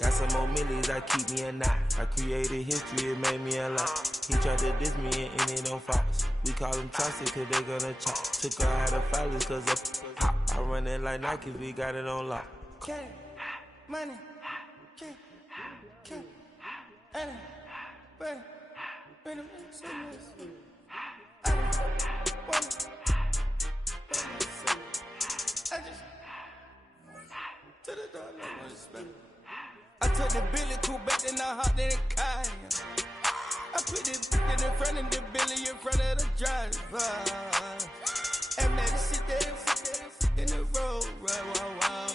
Got some more millies that keep me a knot. I created history, it made me a lot. He tried to diss me and it don't Fox. We call them Chauncey cause they gonna chop. Took her out of filers cause of pop. I run it like Nike, we got it on lock. Money, money, I took the Billy cool back and I hopped in the car. I put the in front of the Billy in front of the driver. And man, sit there in the road, right, wow.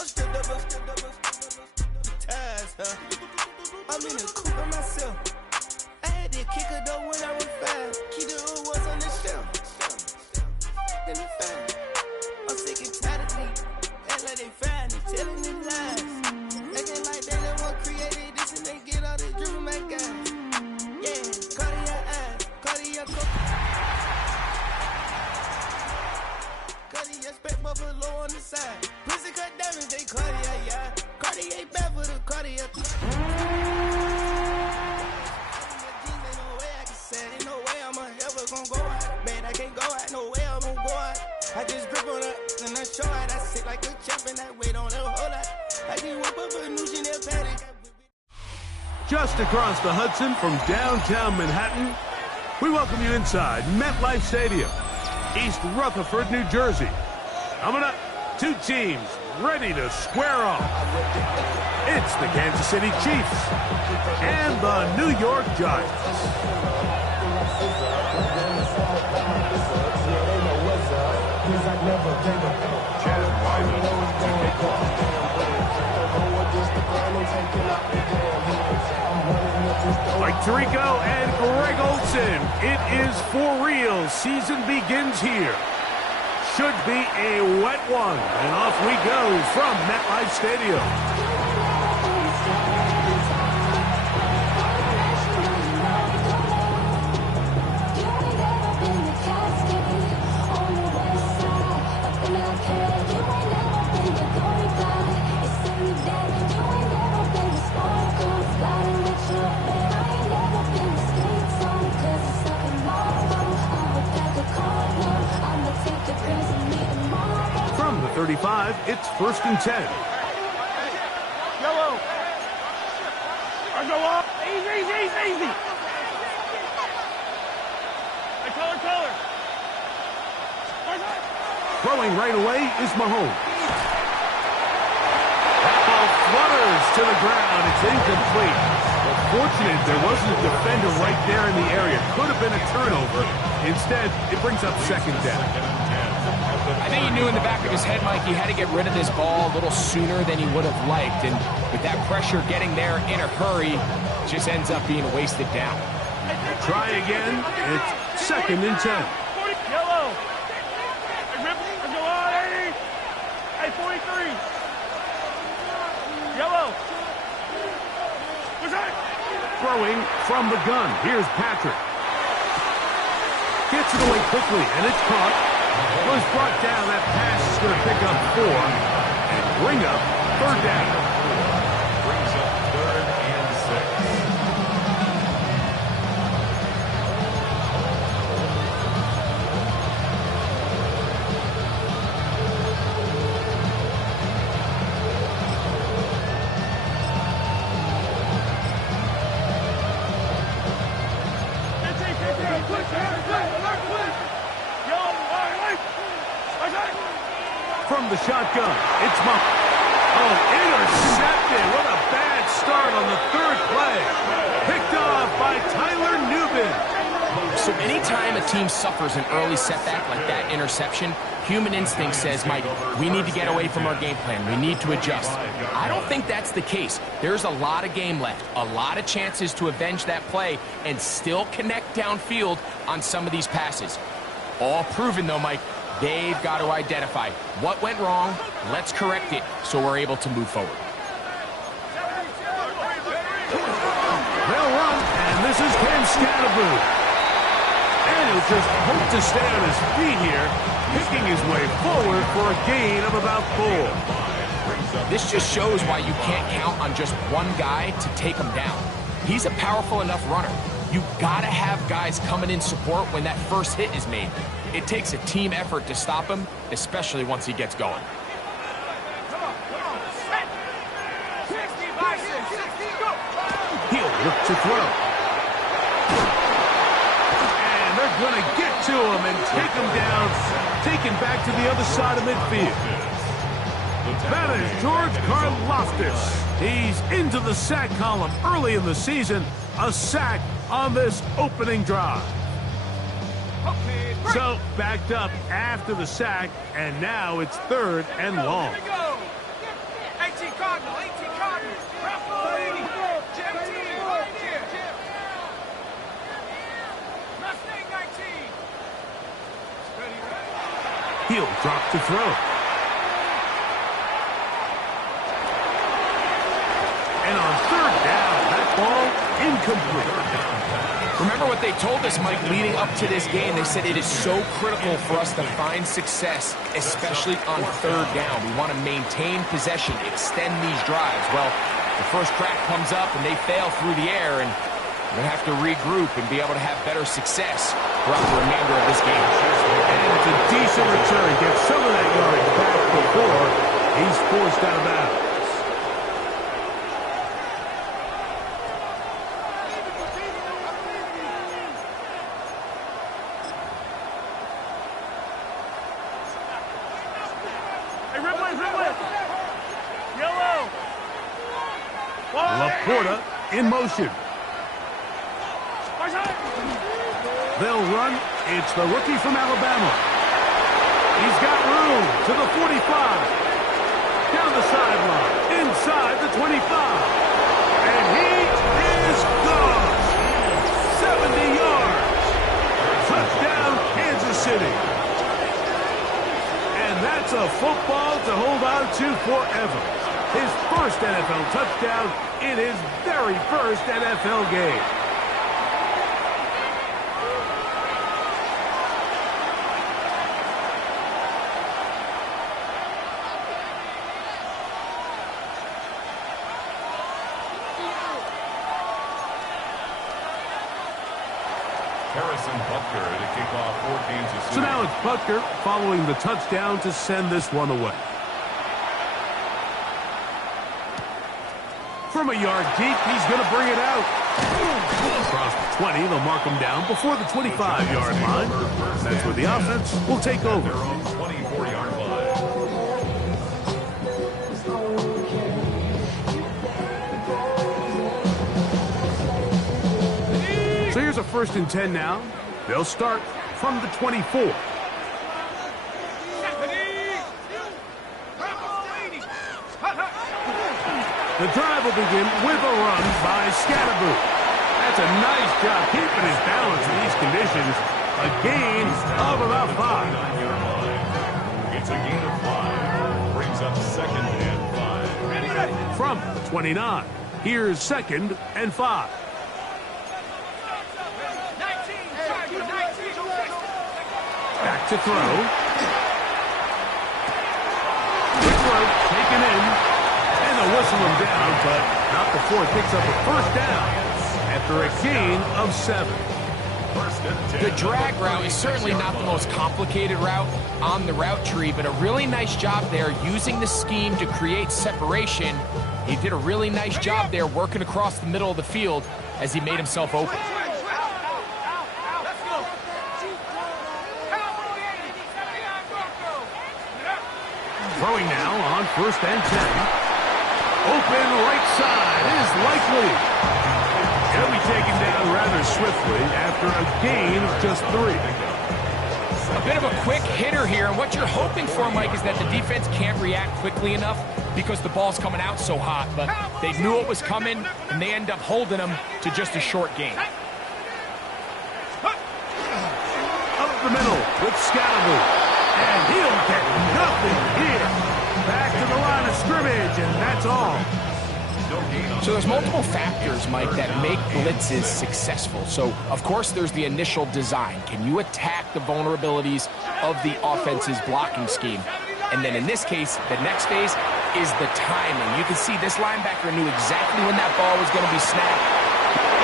I'm still double, the tires, huh? I'm in the coupe by myself. I had to kick her though when I was 5. Keep the old ones on the shelf. In the fan. I'm sick and tired of me. Act like they find it, telling them lies. Acting like they the one created this and they get all this driven my guys. Yeah, Cartier eyes, Cartier Cartier spec buffalo on the side. Pussy cut diamonds, they Cartier, yeah. Cartier bad for the Cartier. Ain't no way I'm ever gonna go out. Man, I can't go out, no way I'm gonna go out. I just grip on her and I show out. I sit like a champ and I wait on her whole lot. I can whip up a new Chanel paddock. Just across the Hudson from downtown Manhattan, we welcome you inside MetLife Stadium, East Rutherford, New Jersey. Coming up, two teams ready to square off. It's the Kansas City Chiefs and the New York Giants. Like Tirico and Greg Olsen, it is for real. Season begins here. Should be a wet one. And off we go from MetLife Stadium. From the 35, it's 1st and 10. Yellow. Or go up. Easy. Hey, color. Throwing right away is Mahomes. That ball flutters to the ground. It's incomplete. Well, fortunate there wasn't a defender right there in the area. Could have been a turnover. Instead, it brings up 2nd down. I think he knew in the back of his head, Mike, he had to get rid of this ball a little sooner than he would have liked. And with that pressure getting there in a hurry, it just ends up being a wasted down. Try again. It's 2nd and 10. Yellow. Go on, Eddie. Hey, 43. Yellow. What's that? Throwing from the gun. Here's Patrick. Gets it away quickly, and it's caught. Was brought down. That pass is going to pick up 4 and bring up 3rd down. Brings up 3rd and 6. From the shotgun, it's intercepted. What a bad start on the 3rd play. Picked off by Tyler Nubin. So anytime a team suffers an early setback like that interception, human instinct says, Mike, we need to get away from our game plan. We need to adjust. I don't think that's the case. There's a lot of game left, a lot of chances to avenge that play and still connect downfield on some of these passes. All proven, though, Mike. They've got to identify what went wrong. Let's correct it so we're able to move forward. They'll run, and this is Ken Scatterboot. And he'll just hope to stay on his feet here, picking his way forward for a gain of about 4. This just shows why you can't count on just one guy to take him down. He's a powerful enough runner. You gotta have guys coming in support when that first hit is made. It takes a team effort to stop him, especially once he gets going. He'll look to throw. And they're going to get to him and take him down, taken back to the other side of midfield. That is George Karlaftis. He's into the sack column early in the season. A sack on this opening drive. So backed up after the sack, and now it's 3rd and long. 18 Cardinal, 18 Cardinal. He'll drop to throw. And on 3rd down, that ball incomplete. Remember what they told us, Mike, leading up to this game. They said it is so critical for us to find success, especially on 3rd down. We want to maintain possession, extend these drives. Well, the first crack comes up and they fail through the air, and we're going to have to regroup and be able to have better success throughout the remainder of this game. And it's a decent return. Gets some of that yardage back before he's forced out of bounds. Laporta in motion. They'll run. It's the rookie from Alabama. He's got room to the 45. Down the sideline. Inside the 25. And he is gone. 70 yards. Touchdown, Kansas City. And that's a football to hold on to forever. His first NFL touchdown in his very first NFL game. Harrison Butker to kick off for Kansas City. So now it's Butker following the touchdown to send this one away. From a yard deep, he's going to bring it out. Across the 20, they'll mark him down before the 25-yard line. That's where the offense will take over. Their own 24-yard line. So here's a 1st and 10 now. They'll start from the 24. The drive will begin with a run by Scatterboo. That's a nice job keeping his balance in these conditions. A gain of about 5. It's a gain of 5. Brings up 2nd and 5. From the 29, here's 2nd and 5. Back to throw. Quick throw taken in. And they'll whistle him down, but not before it picks up a 1st down after a gain of 7. The drag route is certainly not the most complicated route on the route tree, but a really nice job there using the scheme to create separation. He did a really nice job there working across the middle of the field as he made himself open. Throwing now on 1st and 10. Open right side is likely. He'll be taken down rather swiftly after a gain of just 3. A bit of a quick hitter here, and what you're hoping for, Mike, is that the defense can't react quickly enough because the ball's coming out so hot, but they knew it was coming, and they end up holding them to just a short gain. Up the middle with Scatterboo, and he'll get nothing here. Back to the line of scrimmage, and that's all. So there's multiple factors, Mike, that make blitzes successful. So, of course, there's the initial design. Can you attack the vulnerabilities of the offense's blocking scheme? And then in this case, the next phase, is the timing. You can see this linebacker knew exactly when that ball was going to be snapped.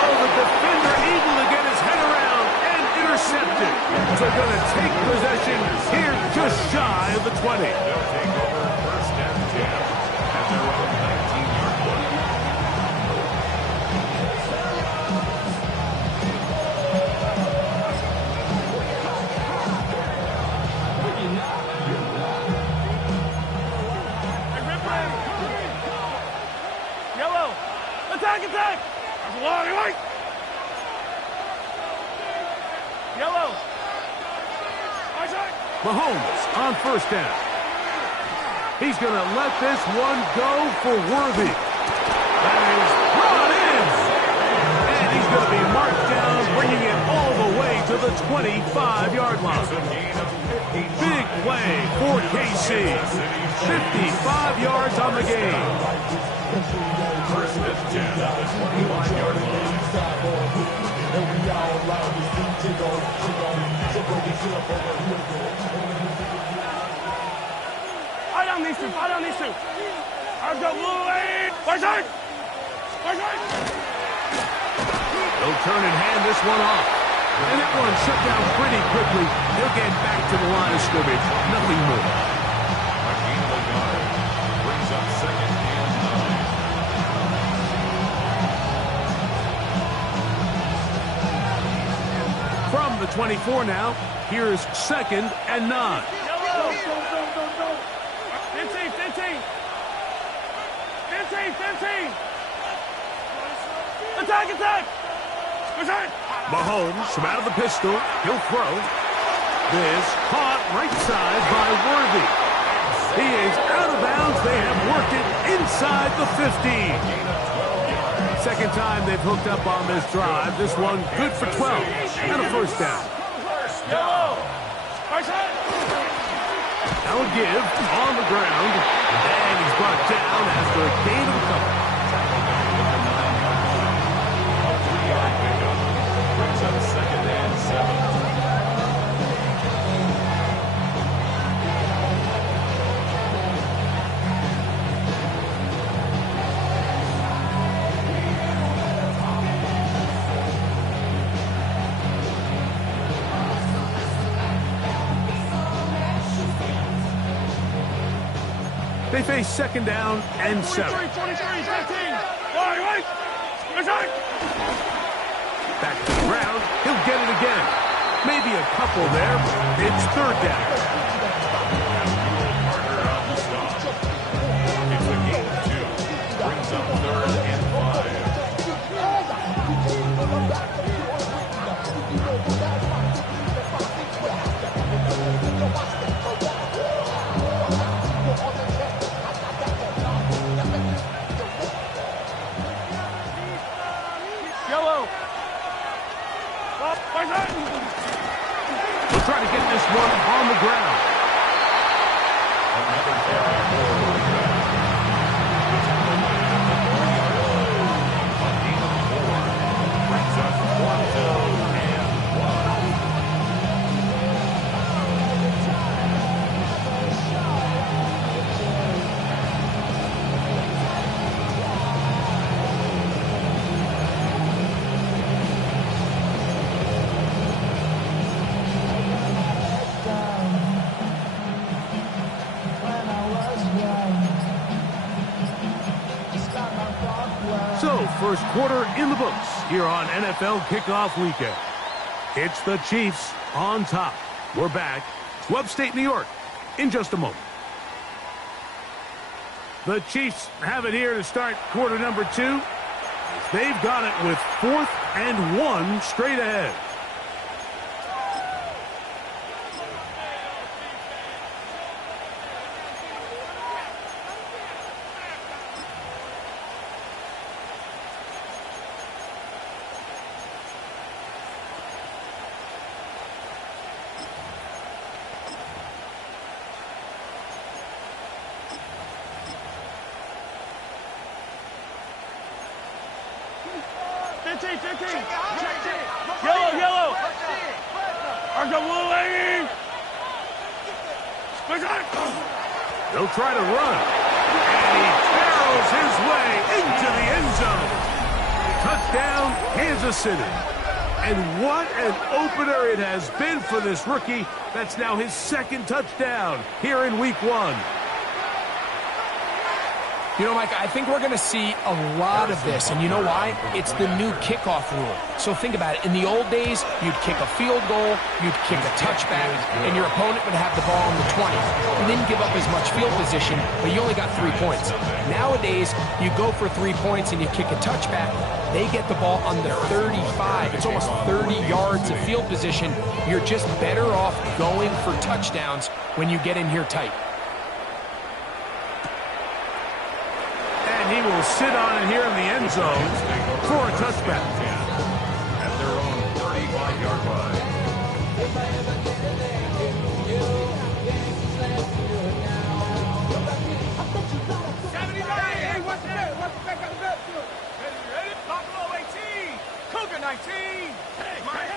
Oh, the defender able to get his head around and intercepted. So going to take possession here just shy of the 20. They'll take over first and 10 at their own 19-yard line. Yellow. Attack, attack. There's a lot of light. Yellow. Mahomes on first down. He's going to let this one go for Worthy. That is brought in. And he's going to be marked down, bringing it all the way to the 25-yard line. Big play for KC. 55 yards on the game. First and 10 at the 25-yard line. Fight on these two. Fight on these two. I've got blue lead. Right side. Right side. They'll turn and hand this one off. And that one shut down pretty quickly. He'll get back to the line of scrimmage. Nothing more. A gain of a yard brings up second and 9. From the 24 now, here's second and 9. Yellow. 15, 15. 15, 15. Attack, attack. Right side. Mahomes from out of the pistol. He'll throw. This caught right side by Worthy. He is out of bounds. They have worked it inside the 15. Second time they've hooked up on this drive. This one good for 12 and a first down. Yellow. Right side. Now a give on the ground. And he's brought down after a gain of a couple. A 3-yard pickup brings up second and 7. They face second down and 7. 23, 15. Right. Right side. Back to the ground. He'll get it again. Maybe a couple there. It's third down. Carter on the stop. It's a gain of 2. Brings up third and 5. Yellow. Right side. We'll try to get this one on the ground. Another carry for the back. The tackle made at the 4-yard line. A gain of 4 brings up 4th down and 1. So, first quarter in the books here on NFL Kickoff Weekend. It's the Chiefs on top. We're back to upstate New York in just a moment. The Chiefs have it here to start quarter number 2. They've got it with 4th and 1 straight ahead. Yellow. I've got blue lead. Right side. They'll try to run. And he barrels his way into the end zone. Touchdown, Kansas City. And what an opener it has been for this rookie. That's now his second touchdown here in week 1. You know, Mike, I think we're going to see a lot of this, and you know why? It's the new kickoff rule. So think about it. In the old days, you'd kick a field goal, you'd kick a touchback, and your opponent would have the ball on the 20. You didn't give up as much field position, but you only got 3 points. Nowadays, you go for 3 points and you kick a touchback, they get the ball on the 35. It's almost 30 yards of field position. You're just better off going for touchdowns when you get in here tight. And he will sit on it here in the end zone for a touchback. At their own 35-yard line. Hey, what's the bet? What's the bet? Got the bet to it. Ready? Buffalo 18. Cougar 19. Mine.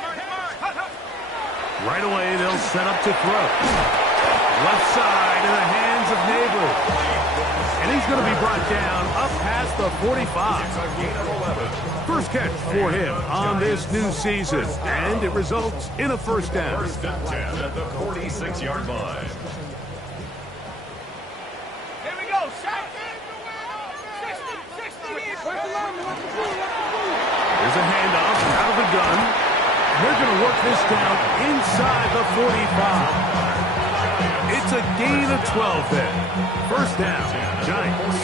Right away, they'll set up to throw. Left side in the hands of Nabel. And he's going to be brought down up past the 45. First catch for him on this new season. And it results in a first down. First and 10 at the 46-yard line. Here we go. Shot. 60. There's a handoff out of the gun. They're going to work this down inside the 45. It's a gain of 12 there. First down, Giants.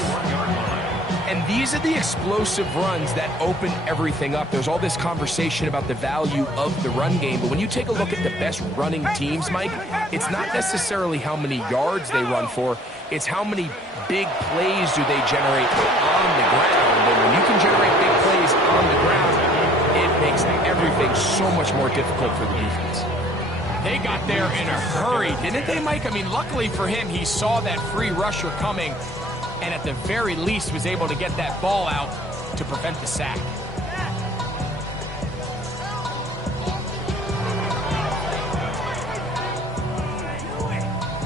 And these are the explosive runs that open everything up. There's all this conversation about the value of the run game, but when you take a look at the best running teams, Mike, it's not necessarily how many yards they run for, it's how many big plays do they generate on the ground. And when you can generate big plays on the ground, it makes everything so much more difficult for the defense. They got there in a hurry, didn't they, Mike? I mean, luckily for him, he saw that free rusher coming, and at the very least was able to get that ball out to prevent the sack.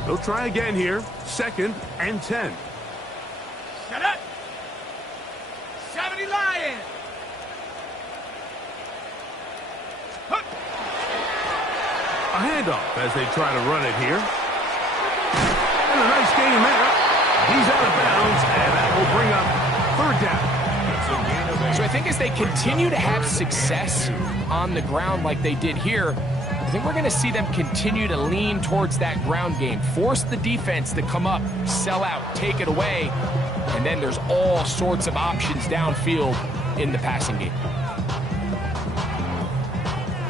They'll try again here. 2nd and 10. Shut up. 70 Lions. A handoff as they try to run it here. And a nice gain there. He's out of bounds, and that will bring up 3rd down. So I think as they continue to have success on the ground like they did here, I think we're going to see them continue to lean towards that ground game, force the defense to come up, sell out, take it away, and then there's all sorts of options downfield in the passing game.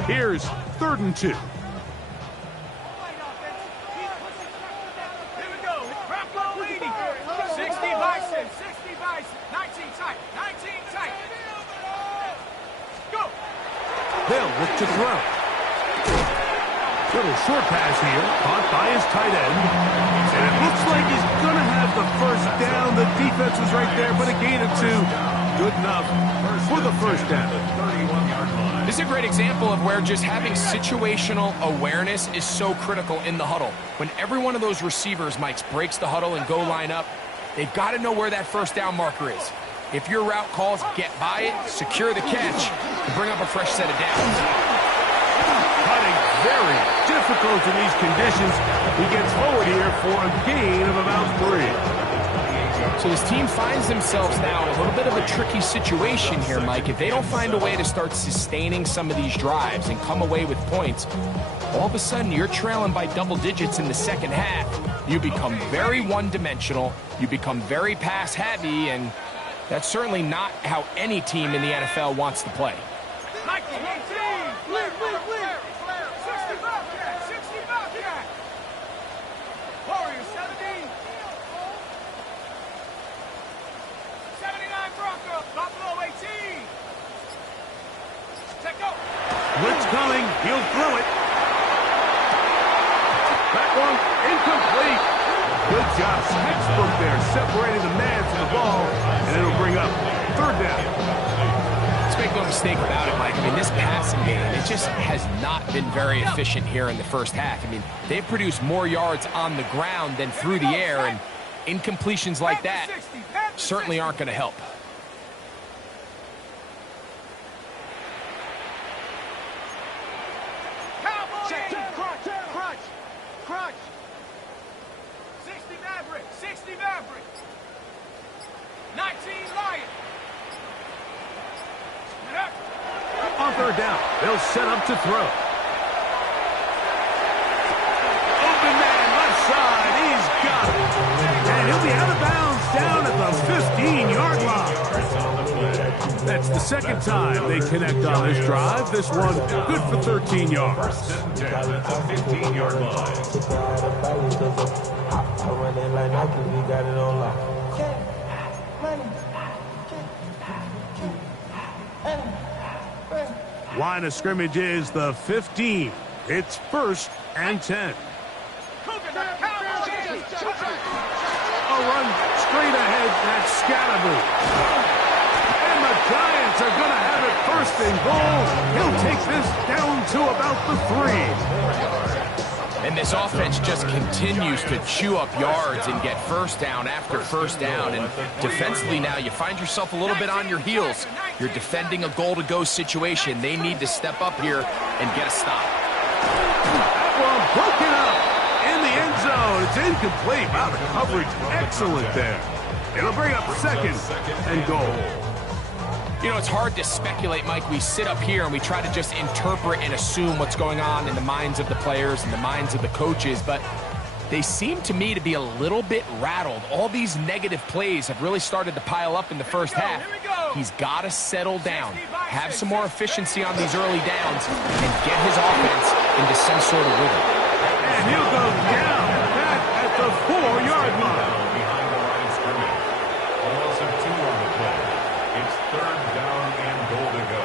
Here's 3rd and 2. They'll look to throw. Little short pass here, caught by his tight end. And it looks like he's going to have the first down. The defense was right there, but a gain of 2. Good enough for the first down. This is a great example of where just having situational awareness is so critical in the huddle. When every one of those receivers, Mike, breaks the huddle and go line up, they've got to know where that first down marker is. If your route calls, get by it, secure the catch, and bring up a fresh set of downs. Cutting very difficult in these conditions. He gets forward here for a gain of about 3. So this team finds themselves now in a little bit of a tricky situation here, Mike. If they don't find a way to start sustaining some of these drives and come away with points, all of a sudden you're trailing by double digits in the second half. You become very one-dimensional, you become very pass-heavy, and that's certainly not how any team in the NFL wants to play. Warriors 70. 79 Broncos. Buffalo 18. Take go. Blitz coming. He'll throw it. That one incomplete. Good job. Textbook there, separating the man from the ball, and it'll bring up 3rd down. Let's make no mistake about it, Mike. I mean, this passing game, it just has not been very efficient here in the first half. I mean, they've produced more yards on the ground than through the air, and Incompletions like that certainly aren't going to help. Crunch. 60 Maverick. 60 Maverick. 19 Lion. On third down, they'll set up to throw. Open man, left side, he's got it. And he'll be out of bounds down at the 15-yard line. That's the second time they connect on this drive. This one good for 13 yards. At the 15-yard line. I run that like Nike, we got it on lock. Line of scrimmage is the 15. It's 1st and 10. A run straight ahead, that's Scatterby. And the Giants are going to have it 1st and goal. He'll take this down to about the 3. And this offense just continues to chew up yards and get first down after first down. And defensively now, you find yourself a little bit on your heels. You're defending a goal-to-go situation. They need to step up here and get a stop. That one broken up in the end zone. It's incomplete. Wow, the coverage excellent there. It'll bring up 2nd and goal. You know, it's hard to speculate, Mike. We sit up here and we try to just interpret and assume what's going on in the minds of the players and the minds of the coaches, but they seem to me to be a little bit rattled. All these negative plays have really started to pile up in the first half. He's got to settle down, have some more efficiency on these early downs, and get his offense into some sort of rhythm. And he'll go down back at the 4-yard line. Behind the line of scrimmage. A loss of 2 on the play. It's 3rd down and goal to go.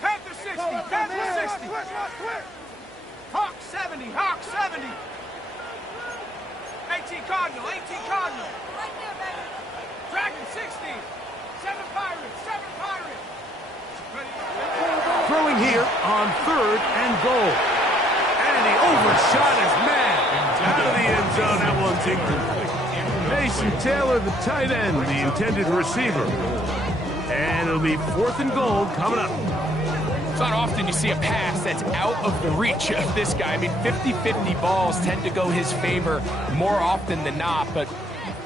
Panther 60. Panther 60. Hawk 70. Hawk 70. 18 Cardinal. 18 Cardinal. Dragon 60. 7 Pirates. 7 Pirates. Throwing here on 3rd and goal. And he overshot his man. Out of the end zone, that one's incomplete. Mason Taylor, the tight end, the intended receiver. And it'll be 4th and goal coming up. It's not often you see a pass that's out of the reach of this guy. I mean, 50-50 balls tend to go his favor more often than not, but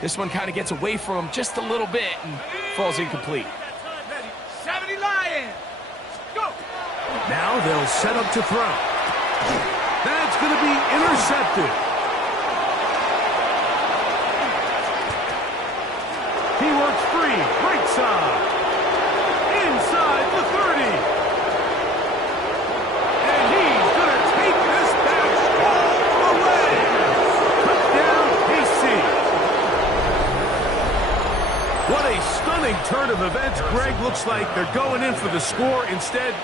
this one kind of gets away from him just a little bit and falls incomplete. 70 Lions. Go. Now they'll set up to throw. That's going to be intercepted. He works free, right side. Inside the 30. And he's going to take this back all the way. Touchdown, KC. What a stunning turn of events. Greg, looks like they're going in for the score. Instead,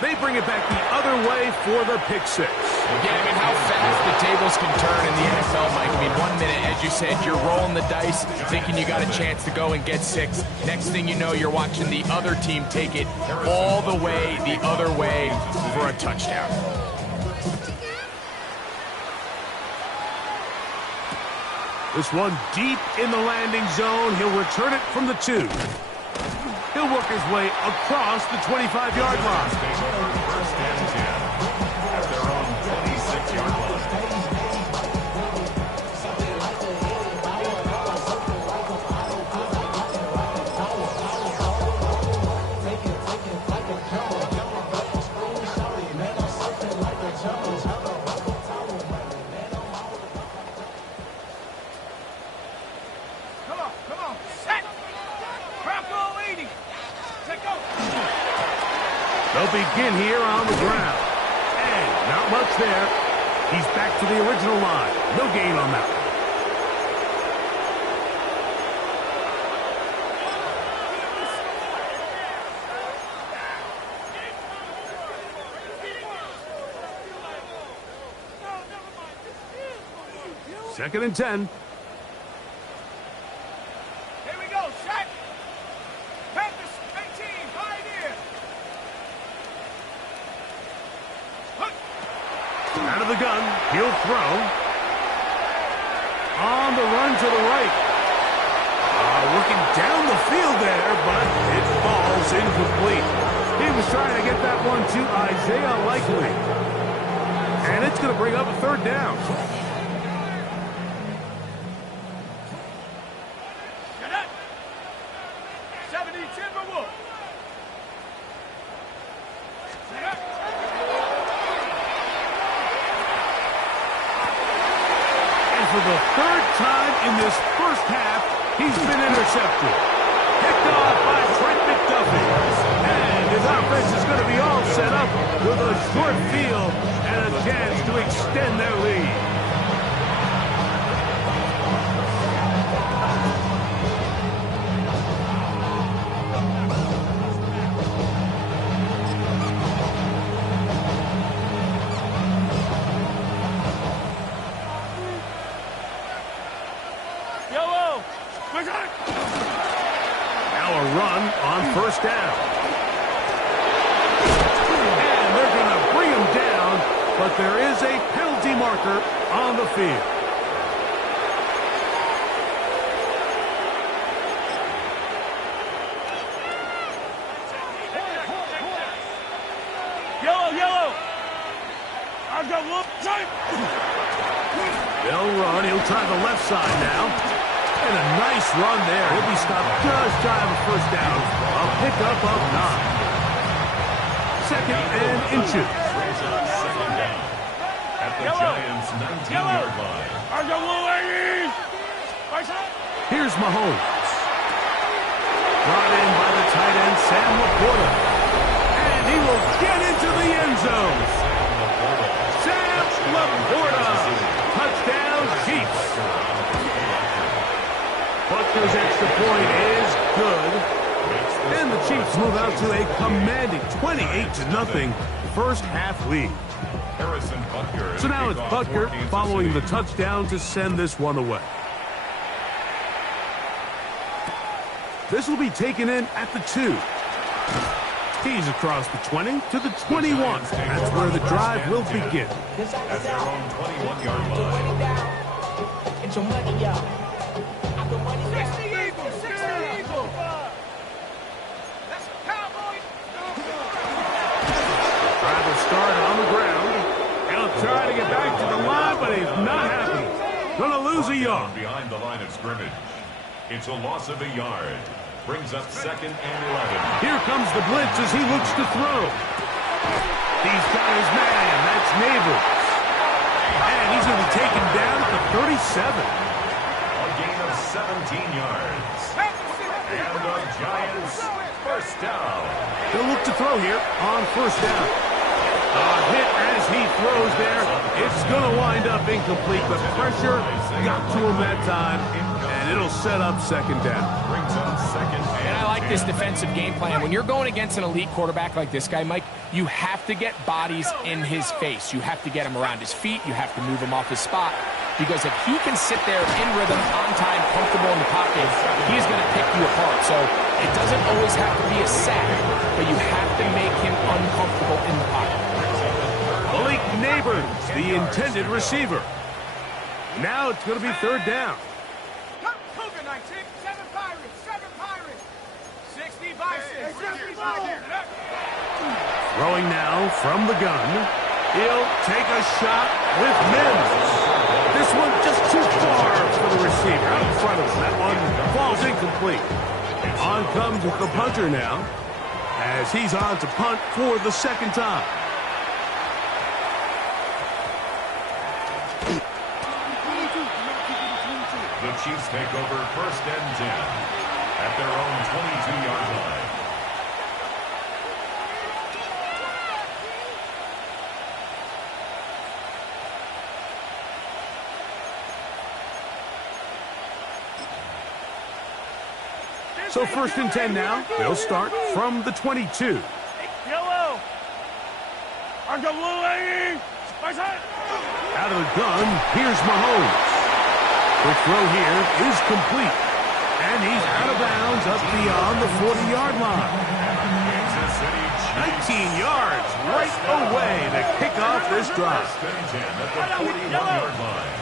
they bring it back the other way for the pick 6. Yeah, I mean, how fast the tables can turn in the NFL, Mike. I mean, 1 minute, as you said, you're rolling the dice, thinking you got a chance to go and get 6. Next thing you know, you're watching the other team take it all the way the other way for a touchdown. This one deep in the landing zone. He'll return it from the 2. He'll work his way across the 25-yard line. 1st and 10 at their own 26-yard line. Come on. Set. Bronco 80. Take over. They'll begin here on the ground. And not much there. He's back to the original line. No gain on that one. Second and 10. Here we go. Set. Panthers 18. Pioneer. Out of the gun, he'll throw. On the run to the right. Looking down the field there, but it falls incomplete. He was trying to get that one to Isaiah Likely. And it's going to bring up a third down. For the third time in this first half, he's been intercepted. Picked off by Trent McDuffie. And his offense is going to be all set up with a short field and a chance to extend their lead. Now a run on first down. And they're going to bring him down, but there is a penalty marker on the field. Yellow. They'll run. He'll try the left side now. And a nice run there. He'll be stopped just shy of a first down. A pickup of 9. Second and inches. At the Giants' 19-yard line. Here's Mahomes. Brought in by the tight end, Sam Laporta. And he will get into the end zone. Sam Laporta. Touchdown, Chiefs. Butker's extra point is good. And the Chiefs move out to a commanding 28-0 first half lead. So now it's Butker following the touchdown to send this one away. This will be taken in at the 2. He's across the 20 to the 21. That's where the drive will begin. At their own 21-yard line. It's your money, y'all. Drive will start on the ground. He'll try to get back to the line, but he's not happy. Gonna lose a yard. Behind the line of scrimmage. It's a loss of a yard. Brings up 2nd and 11. Here comes the blitz as he looks to throw. He's got his man. That's Neighbors. And he's going to be taken down at the 37. A gain of 17 yards. And the Giants first down. He'll look to throw here on first down. A hit as he throws there. It's going to wind up incomplete. The pressure got to him that time. And it'll set up 2nd down. Brings up 2nd And I like this defensive game plan. When you're going against an elite quarterback like this guy, Mike, you have to get bodies in his face. You have to get him around his feet. You have to move him off his spot. Because if he can sit there in rhythm, on time, comfortable in the pocket, he's going to pick you apart. So it doesn't always have to be a sack, but you have to make him uncomfortable in the pocket. Malik Neighbors, the intended receiver. Now it's going to be 3rd down. Throwing now from the gun. He'll take a shot with Mims. This one just too far for the receiver. Out in front of him. That one falls incomplete. On comes the punter now as he's on to punt for the 2nd time. The Chiefs take over 1st and 10 at their own 22-yard line. So 1st and 10 now. They'll start from the 22. Yellow. Out of the gun, here's Mahomes. The throw here is complete. And he's out of bounds up beyond the 40-yard line. Kansas City 19 yards right away to kick off this drive. First and 10 at the 41-yard line.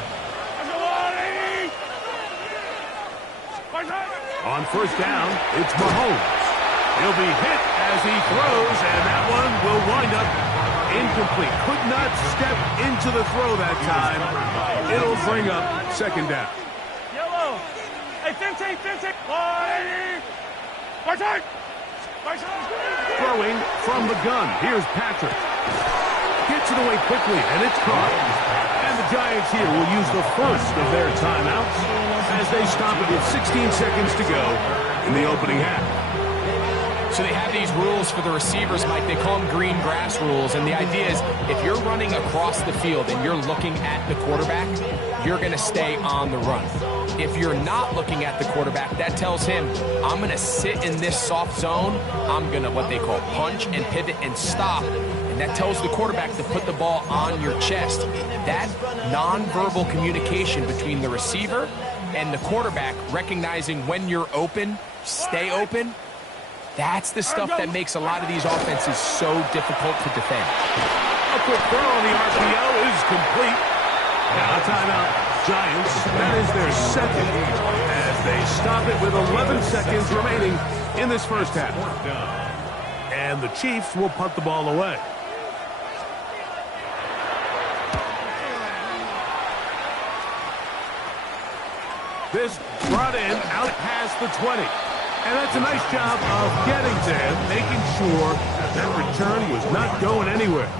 On first down, it's Mahomes. He'll be hit as he throws, and that one will wind up incomplete. Could not step into the throw that time. It'll bring up second down. Yellow. Hey, 15. Throwing from the gun. Here's Patrick. Gets it away quickly, and it's caught. And the Giants here will use the first of their timeouts as they stop it with 16 seconds to go in the opening half. So they have these rules for the receivers, Mike. They call them green grass rules. And the idea is if you're running across the field and you're looking at the quarterback, you're going to stay on the run. If you're not looking at the quarterback, that tells him, I'm going to sit in this soft zone. I'm going to what they call punch and pivot and stop. And that tells the quarterback to put the ball on your chest. That nonverbal communication between the receiver and the quarterback, recognizing when you're open, stay open, that's the stuff that makes a lot of these offenses so difficult to defend. A quick throw on the RPO is complete. Now a timeout. Giants, that is their second, as they stop it with 11 seconds remaining in this first half. And the Chiefs will punt the ball away. This brought in out past the 20. And that's a nice job of getting to him, making sure that return was not going anywhere.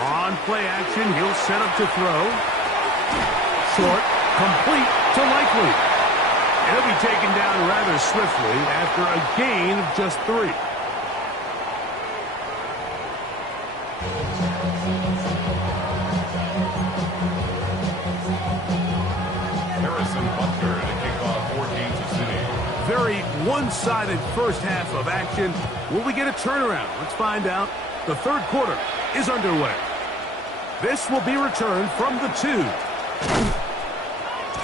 On play action, he'll set up to throw. Short, complete to Likely. He'll be taken down rather swiftly after a gain of just 3. Harrison Butker to kick off for Kansas City. Very one-sided first half of action. Will we get a turnaround? Let's find out. The third quarter is underway. This will be returned from the 2.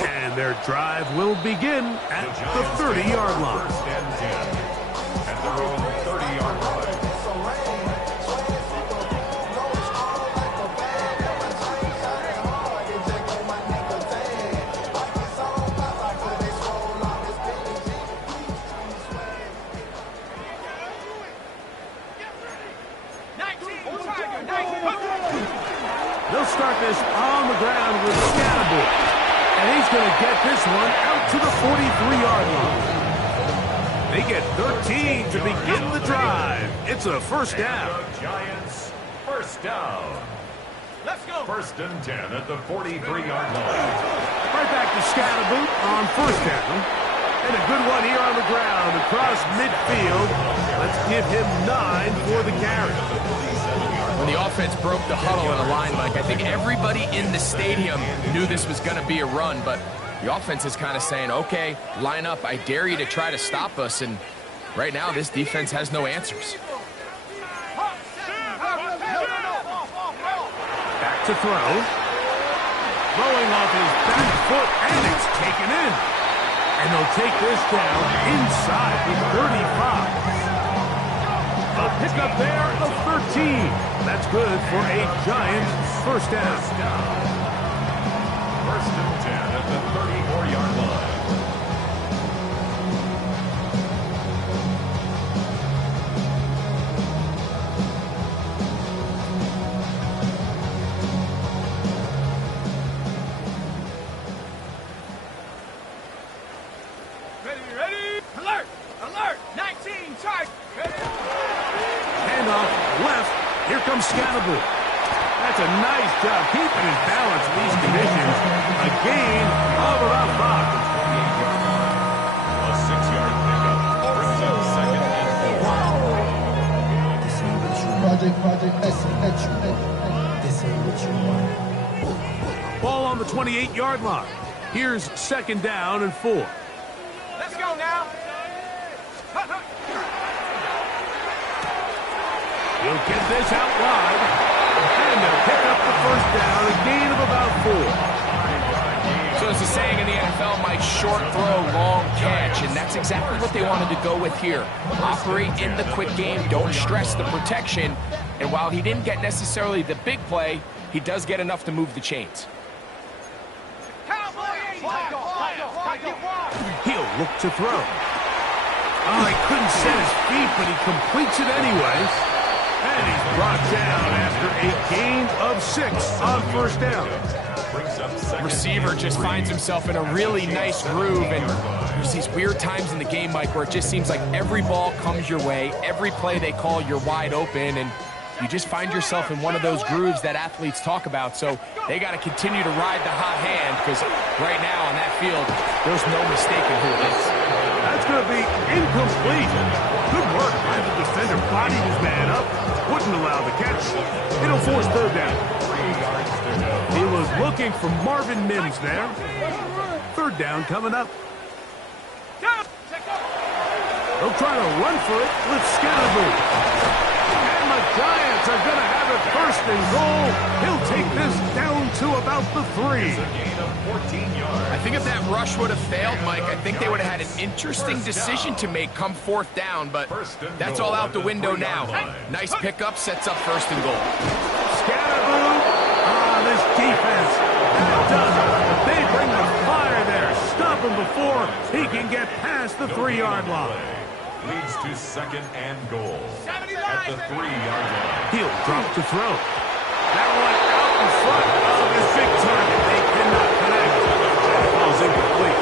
And their drive will begin at the 30-yard line. First and 10 at their own 30-yard line. They'll start this on the ground with Scatterboard. And he's going to get this one out to the 43-yard line. They get 13 to begin the drive. It's a first down. And the Giants, first down. Let's go. First and 10 at the 43-yard line. Right back to Scatterboot on first down. And a good one here on the ground across midfield. Let's give him 9 for the carry. When the offense broke the huddle on the line, Mike, I think everybody in the stadium knew this was going to be a run, but the offense is kind of saying, okay, line up. I dare you to try to stop us, and right now this defense has no answers. Back to throw. Throwing off his back foot, and it's taken in. And they'll take this down inside the 35. A pickup there of 13. That's good for a Giants first down. First and 10 at the 34-yard line. Ready? Alert! Alert! 19, charge! Handoff left. Here comes Scatterboot. That's a nice job keeping his balance in these conditions. A gain of about 5. A 6-yard pickup brings up second and 4. Ball on the 28-yard line. Here's second down and 4. Let's go now. He'll get this out wide. And they'll pick up the first down, a gain of about 4. So as the saying in the NFL, Mike, short throw, long catch, and that's exactly what they wanted to go with here. Operate in the quick game, don't stress the protection, and while he didn't get necessarily the big play, he does get enough to move the chains. He'll look to throw. Oh, he couldn't set his feet, but he completes it anyway. And he's brought down after a gain of 6 on first down. Receiver just finds himself in a really nice groove, and there's these weird times in the game, Mike, where it just seems like every ball comes your way, every play they call, you're wide open, and you just find yourself in one of those grooves that athletes talk about. So they got to continue to ride the hot hand, because right now on that field, there's no mistaking who it is. That's going to be incomplete. Good work by the defender. Bodied his man up. Wouldn't allow the catch. It'll force third down. He was looking for Marvin Mims there. Third down coming up. They'll try to run for it with Scatterboo. And the Giants are going to have it first and goal. He'll take this down to about the 3. I think if that rush would have failed, Mike, I think they would have had an interesting decision to make come fourth down, but that's all out the window now. Nice pickup, sets up first and goal. Scatterboo. This defense, that does it. They bring the fire there. Stop him before he can get past the 3-yard line. Leads to second and goal at the 3-yard line. He'll drop to throw. That one out in front of his big target. They cannot connect. That ball's incomplete.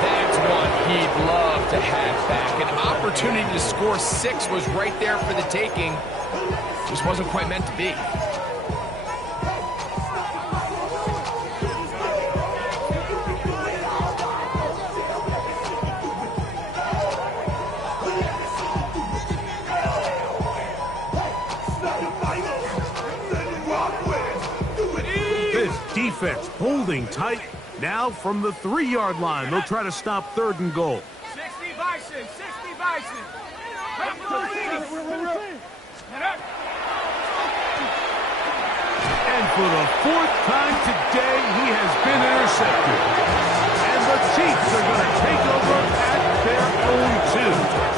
That's one he'd love to have back. An opportunity to score 6 was right there for the taking. Just wasn't quite meant to be. Defense holding tight. Now from the 3-yard line, they'll try to stop third and goal. 60 Bison, 60 Bison. And for the 4th time today, he has been intercepted. And the Chiefs are going to take over at their own 2.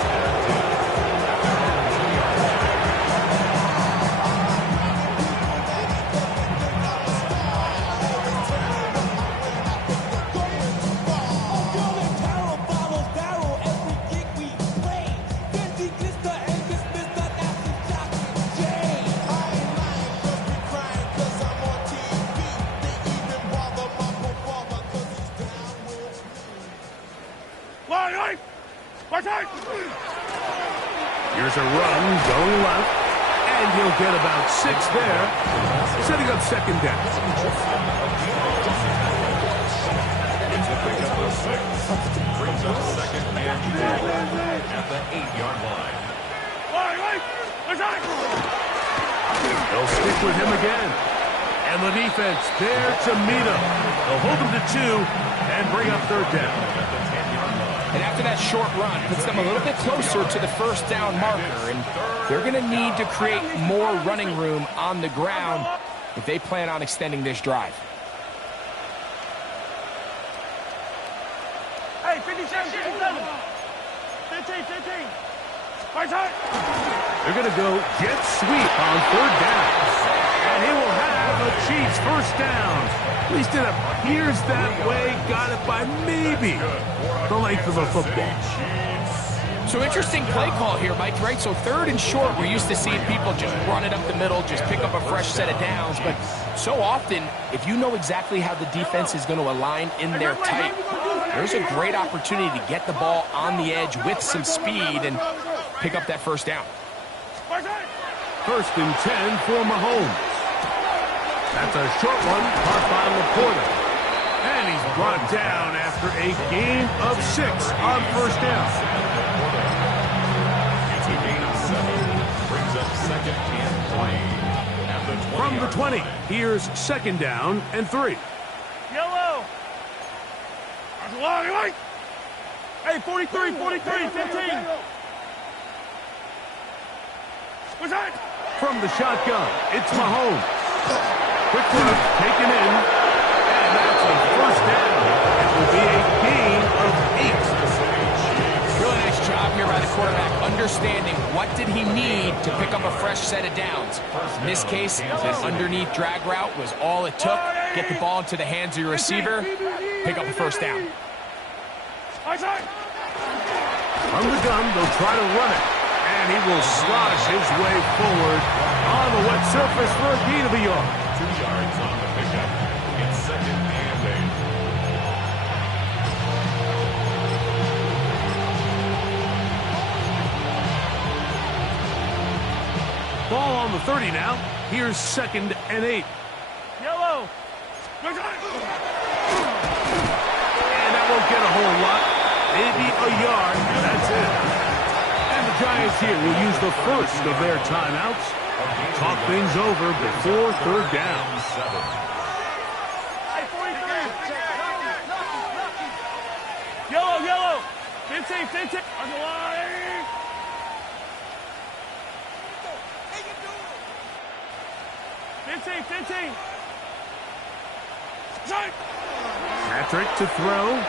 Here's a run going left, and he'll get about 6 there, setting up second down. Brings up second and goal at the 8-yard line. They'll stick with him again. And the defense there to meet him. They'll hold him to 2 and bring up third down. And after that short run, puts them a little bit closer to the first down marker. And they're going to need to create more running room on the ground if they plan on extending this drive. Hey, 57, 57. 15, 15. Right side. They're going to go jet sweep on third down. And he will have a Chiefs first down. At least it appears that way. Got it by maybe the length of a football. So interesting play call here, Mike, right? So third and short, we're used to seeing people just run it up the middle, just pick up a fresh set of downs. But so often, if you know exactly how the defense is going to align in their tight, there's a great opportunity to get the ball on the edge with some speed and pick up that first down. First and 10 for Mahomes. That's a short one caught by Laporta. And he's brought down after a gain of 6 on first down. It's a gain of 7. Brings up second and 3 at the 20. From the 20, here's second down and 3. Yellow. Hey, 43, 43, 15. What's that? From the shotgun, it's Mahomes. Quick look, taken in, and that's a first down. It will be a gain of 8. Really nice job here by the quarterback, understanding what did he need to pick up a fresh set of downs. In this case, that underneath drag route was all it took. Get the ball into the hands of your receiver, pick up a first down. From the gun, they'll try to run it. And he will slosh his way forward on the wet surface for a gain of a yard. 2 yards on the pickup. It's 2nd and 8. Ball on the 30 now. Here's 2nd and 8. Yellow. And that won't get a whole lot. Maybe a yard, and that's it. And the Giants here will use the first of their timeouts. Talk things over before 3rd down. Yellow, yellow. 15, 15. On the line. Fifteen, 15. Patrick to throw.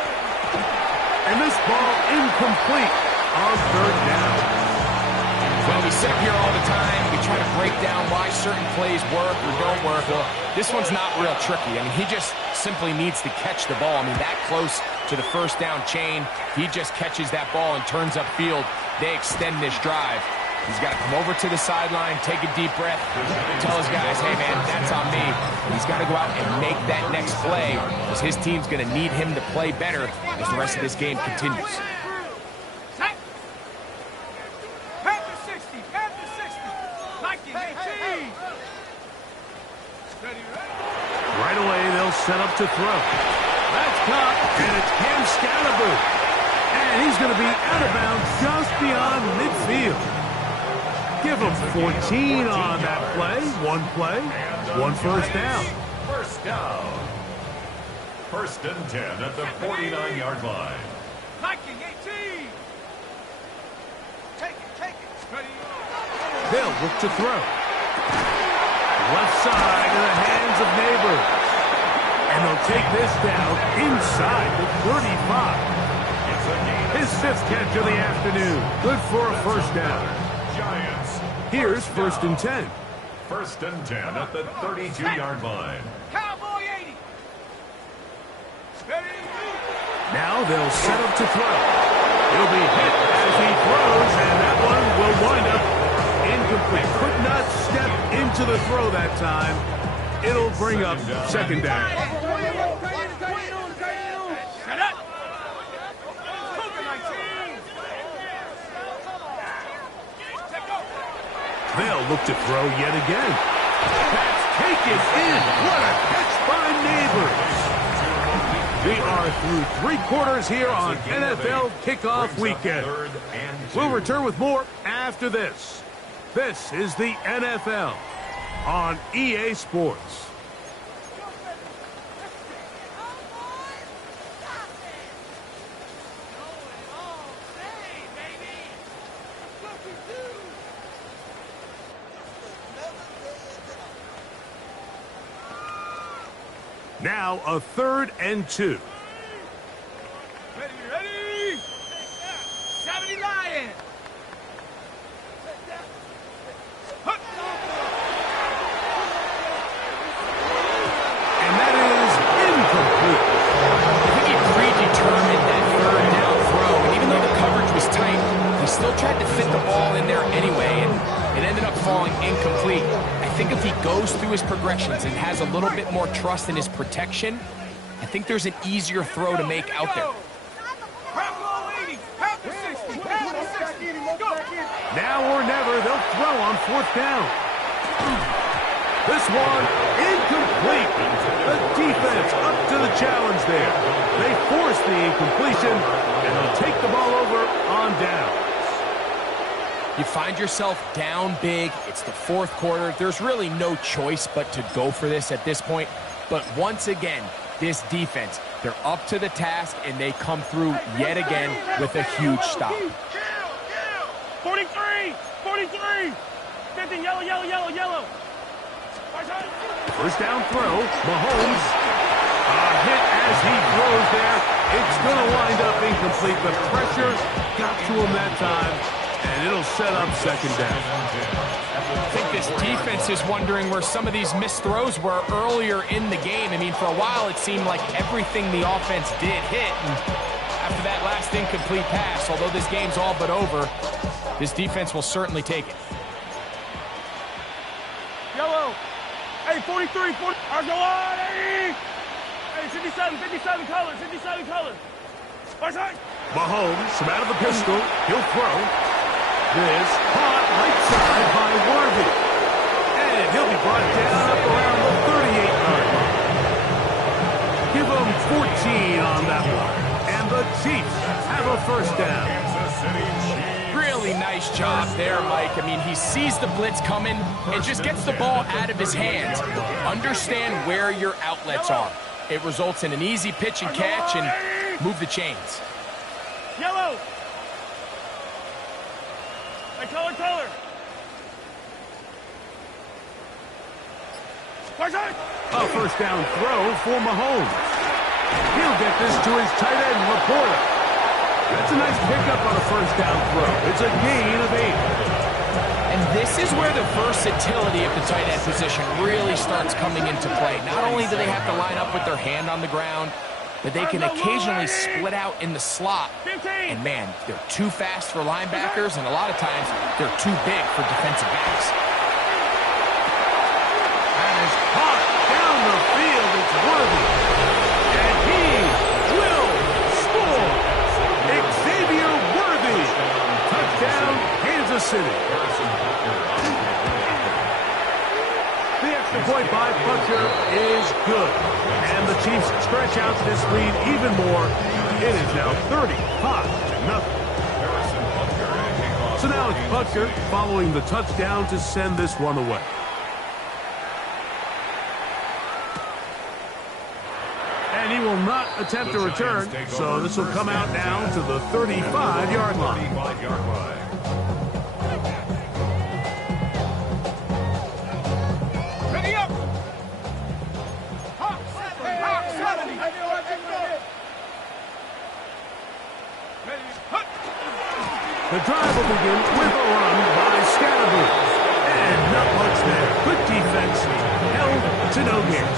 And this ball incomplete on 3rd down. Well, we sit here all the time. We try to break down why certain plays work or don't work. Well, this one's not real tricky. I mean, he just simply needs to catch the ball. I mean, that close to the first down chain, he just catches that ball and turns upfield. They extend this drive. He's got to come over to the sideline, take a deep breath, tell his guys, hey, man, that's on me. He's got to go out and make that next play because his team's going to need him to play better as the rest of this game continues. Right away, they'll set up to throw. That's caught, and it's Cam Scalaboo. And he's going to be out of bounds just beyond midfield. Give him 14 on that play. One play, one first down. First down. 1st and 10 at the 49-yard line. Viking 18. Take it. They'll look to throw. Left side in the hands of Neighbors. And they'll take this down inside the 35. His 5th catch of the afternoon. Good for a first down. Giants. Here's 1st and 10. 1st and 10 at the 32-yard line. Cowboy 80. Now they'll set up to throw. He'll be hit as he throws, and that one will wind up incomplete. Could not step into the throw that time. It'll bring up 2nd down. They'll look to throw yet again. That's taken in. What a catch by Neighbors. We are through 3 quarters here on NFL Kickoff Weekend. We'll return with more after this. This is the NFL on EA Sports. Now a 3rd and 2. Ready. 70 Lions. And that is incomplete. I think he predetermined that 3rd down throw, and even though the coverage was tight, he still tried to fit the ball in there anyway, and it ended up falling incomplete. I think if he goes through his progressions and has a little bit more trust in his protection, I think there's an easier throw to make out there. Now or never, they'll throw on 4th down. This one, incomplete. The defense up to the challenge there. They force the incompletion, and they'll take the ball over on down. You find yourself down big. It's the 4th quarter. There's really no choice but to go for this at this point. But once again, this defense, they're up to the task, and they come through yet again with a huge stop. 43! 15, yellow, yellow, yellow, yellow. First down throw. Mahomes. Hit as he throws there. It's going to wind up incomplete. The pressure got to him that time, and it'll set up second down. I think this defense is wondering where some of these missed throws were earlier in the game. I mean, for a while, it seemed like everything the offense did hit. And after that last incomplete pass, although this game's all but over, this defense will certainly take it. Yellow. Hey, 43, 40. Go on, hey. Hey, 57 colors, 57 colors. Mahomes from out of the pistol. He'll throw. This caught right side by Worthy. And he'll be brought down up around the 38-yard line. Give him 14 on that one. And the Chiefs have a first down. Really nice job there, Mike. I mean, he sees the blitz coming and just gets the ball out of his hands. Understand where your outlets are. It results in an easy pitch and catch and move the chains. Yellow. Hey, color. A first down throw for Mahomes. He'll get this to his tight end, Laporta. That's a nice pickup on a first down throw. It's a gain of 8. And this is where the versatility of the tight end position really starts coming into play. Not only do they have to line up with their hand on the ground, but they can occasionally split out in the slot. And man, they're too fast for linebackers, and a lot of times they're too big for defensive backs. That is caught down the field. It's Worthy. And he will score. Xavier Worthy. Touchdown, Kansas City. The extra point by Butker is good. And the Chiefs stretch out this lead even more. It is now 35-0. So now it's Butker following the touchdown to send this one away. And he will not attempt to return, so this will come out now to the 35-yard line. The drive will begin with a run by Scatterby. And not much there. Good defense. Held to no gain.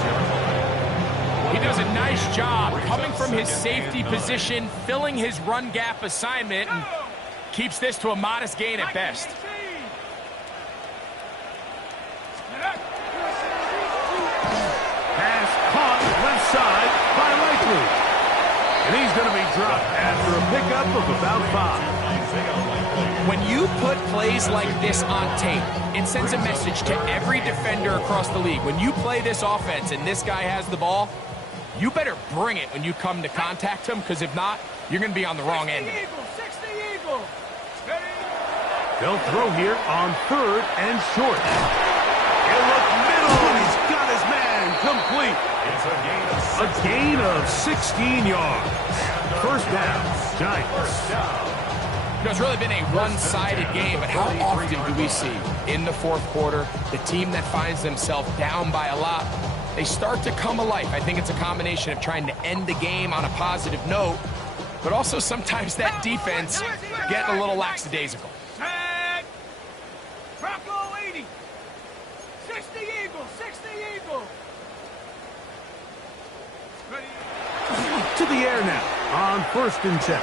He does a nice job coming from his safety position, filling his run gap assignment, and keeps this to a modest gain at best. Pass caught left side by Likely. And he's going to be dropped after a pickup of about 5. When you put plays like this on tape, it sends a message to every defender across the league. When you play this offense and this guy has the ball, you better bring it when you come to contact him, because if not, you're going to be on the wrong end. 60 Eagle. They'll throw here on 3rd and short. He'll look middle, and he's got his man complete. A gain of 16 yards. First down, Giants. It's really been a one-sided game, but how often do we see in the fourth quarter the team that finds themselves down by a lot, they start to come alive? I think it's a combination of trying to end the game on a positive note, but also sometimes that defense getting a little lackadaisical. Tag. Bronco 80. 60 Eagle. 60 Eagle. To the air now on 1st and 10.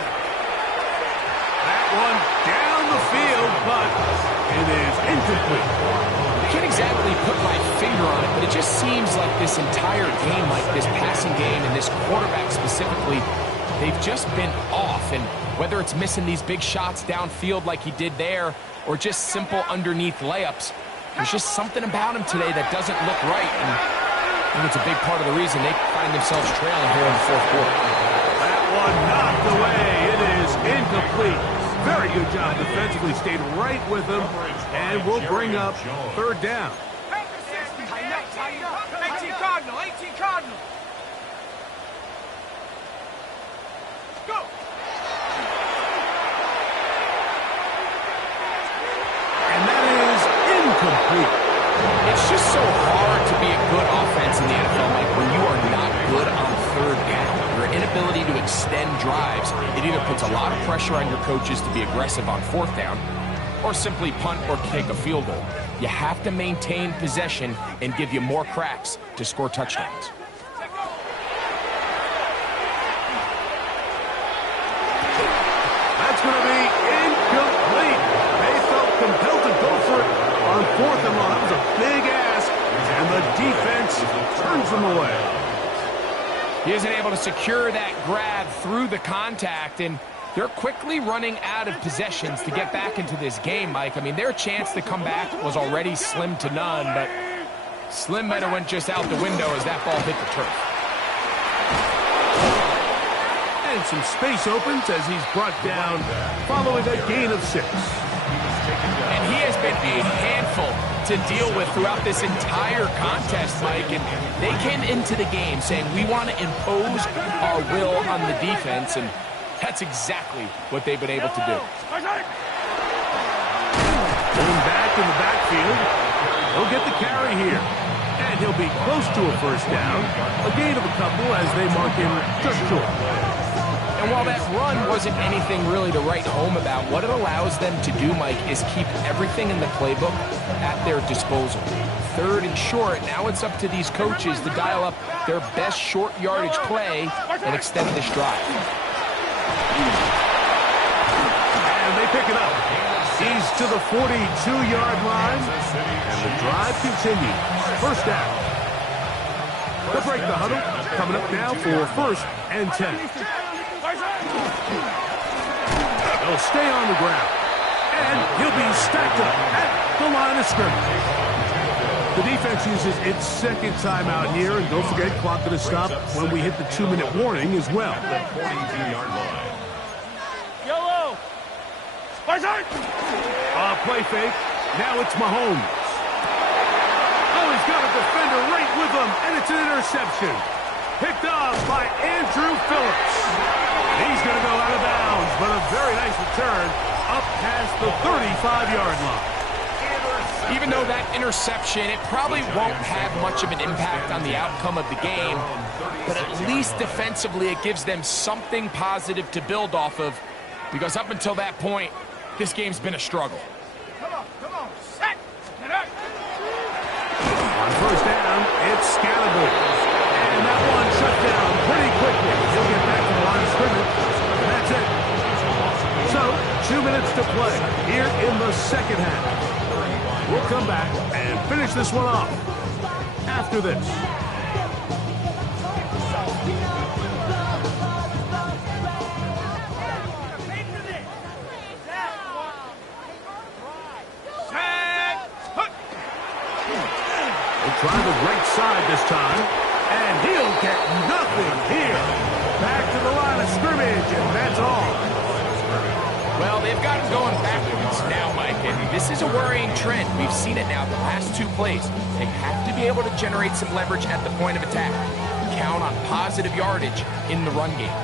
That one down the field, but it is incomplete. I can't exactly put my finger on it, but it just seems like this entire game, like this passing game and this quarterback specifically, they've just been off. And whether it's missing these big shots downfield like he did there, or just simple underneath layups, there's just something about him today that doesn't look right. And I think it's a big part of the reason they find themselves trailing here in the fourth quarter. That one knocked away. It is incomplete. Very good job defensively. Stayed right with him. And we'll bring up 3rd down. 18 Cardinal. 18 Cardinal. Go. And that is incomplete. extend drives, it either puts a lot of pressure on your coaches to be aggressive on 4th down or simply punt or kick a field goal. You have to maintain possession and give you more cracks to score touchdowns. That's going to be incomplete. They felt compelled to go for it on 4th and long. That was a big ask, and the defense turns them away. He isn't able to secure that grab through the contact, and they're quickly running out of possessions to get back into this game, Mike. I mean, their chance to come back was already slim to none, but slim might have went just out the window as that ball hit the turf. And some space opens as he's brought down following a gain of 6. And he has been a handful to deal with throughout this entire contest, Mike. And they came into the game saying, we want to impose our will on the defense, and that's exactly what they've been able to do. Going back in the backfield, he'll get the carry here. And he'll be close to a 1st down. A gain of a couple as they mark him just short. And while that run wasn't anything really to write home about, what it allows them to do, Mike, is keep everything in the playbook at their disposal. 3rd and short, now it's up to these coaches to dial up their best short yardage play and extend this drive. And they pick it up. He's to the 42-yard line, and the drive continues. 1st down. They'll break the huddle. Coming up now for 1st and 10. They'll stay on the ground, and he'll be stacked up at the line of scrimmage. The defense uses its 2nd timeout here, and don't forget, clock going to stop when we hit the 2-minute warning as well. Yellow. Play fake. Now it's Mahomes. Oh, he's got a defender right with him, and it's an interception. Picked off by Andrew Phillips. He's going to go out of bounds, but a very nice return up past the 35-yard line. Even though that interception, it probably won't have much of an impact on the outcome of the game, but at least defensively it gives them something positive to build off of, because up until that point, this game's been a struggle. On 1st down, it's Scalaboo. And that one shut down pretty quickly. He'll get back to the line of scrimmage, and that's it. So, 2 minutes to play here in the 2nd half. We'll come back and finish this one off after this. Try the right side this time, and he'll get nothing here. Back to the line of scrimmage, and that's all. Well, they've got him going backwards now, Mike, and this is a worrying trend. We've seen it now the last 2 plays. They have to be able to generate some leverage at the point of attack. Count on positive yardage in the run game.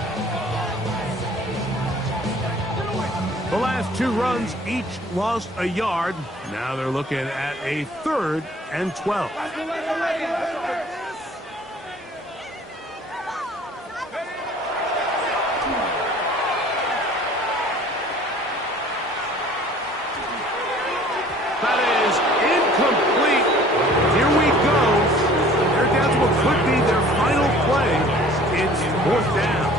The last 2 runs each lost a yard. Now they're looking at a 3rd and 12. That is incomplete. Here we go. They're down to what could be their final play. It's 4th down.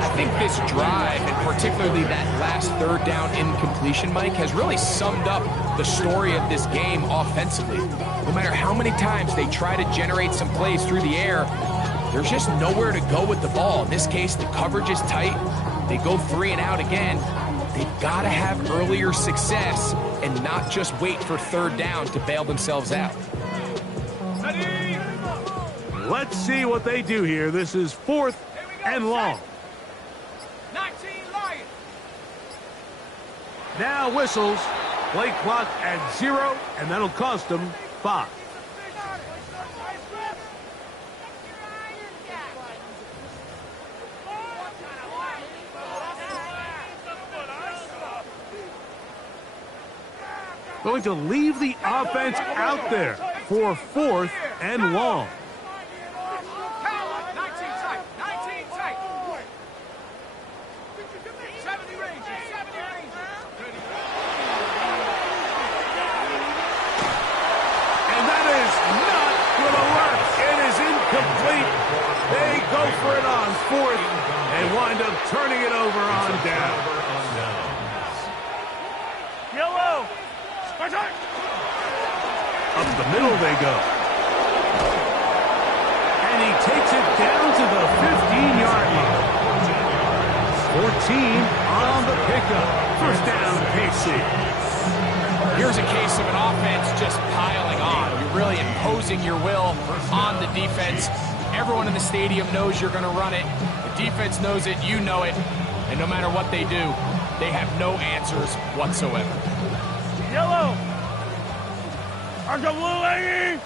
I think this drive, and particularly that last 3rd down incompletion, Mike, has really summed up the story of this game offensively. No matter how many times they try to generate some plays through the air, there's just nowhere to go with the ball. In this case, the coverage is tight. They go 3 and out again. They've got to have earlier success and not just wait for 3rd down to bail themselves out. Let's see what they do here. This is 4th and long. 19 Lions. Now whistles. Play clock at 0, and that'll cost them 5. Going to leave the offense out there for 4th and long. 19 tight. 19 tight. fourth and wind up turning it over on down. Yellow. Up the middle they go. And he takes it down to the 15-yard line. 14 on the pickup. First down, KC. Here's a case of an offense just piling on. You're really imposing your will on the defense. Everyone in the stadium knows you're going to run it. The defense knows it, you know it. And no matter what they do, they have no answers whatsoever. Yellow. RWA.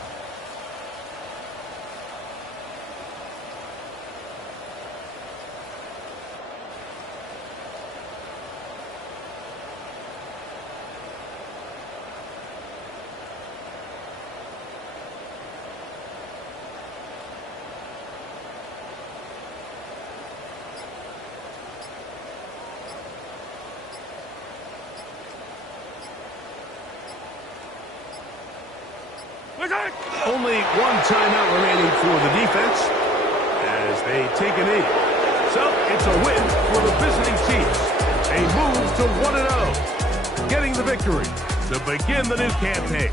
Only one timeout remaining for the defense as they take a knee. So it's a win for the visiting Chiefs. A move to 1-0, getting the victory to begin the new campaign.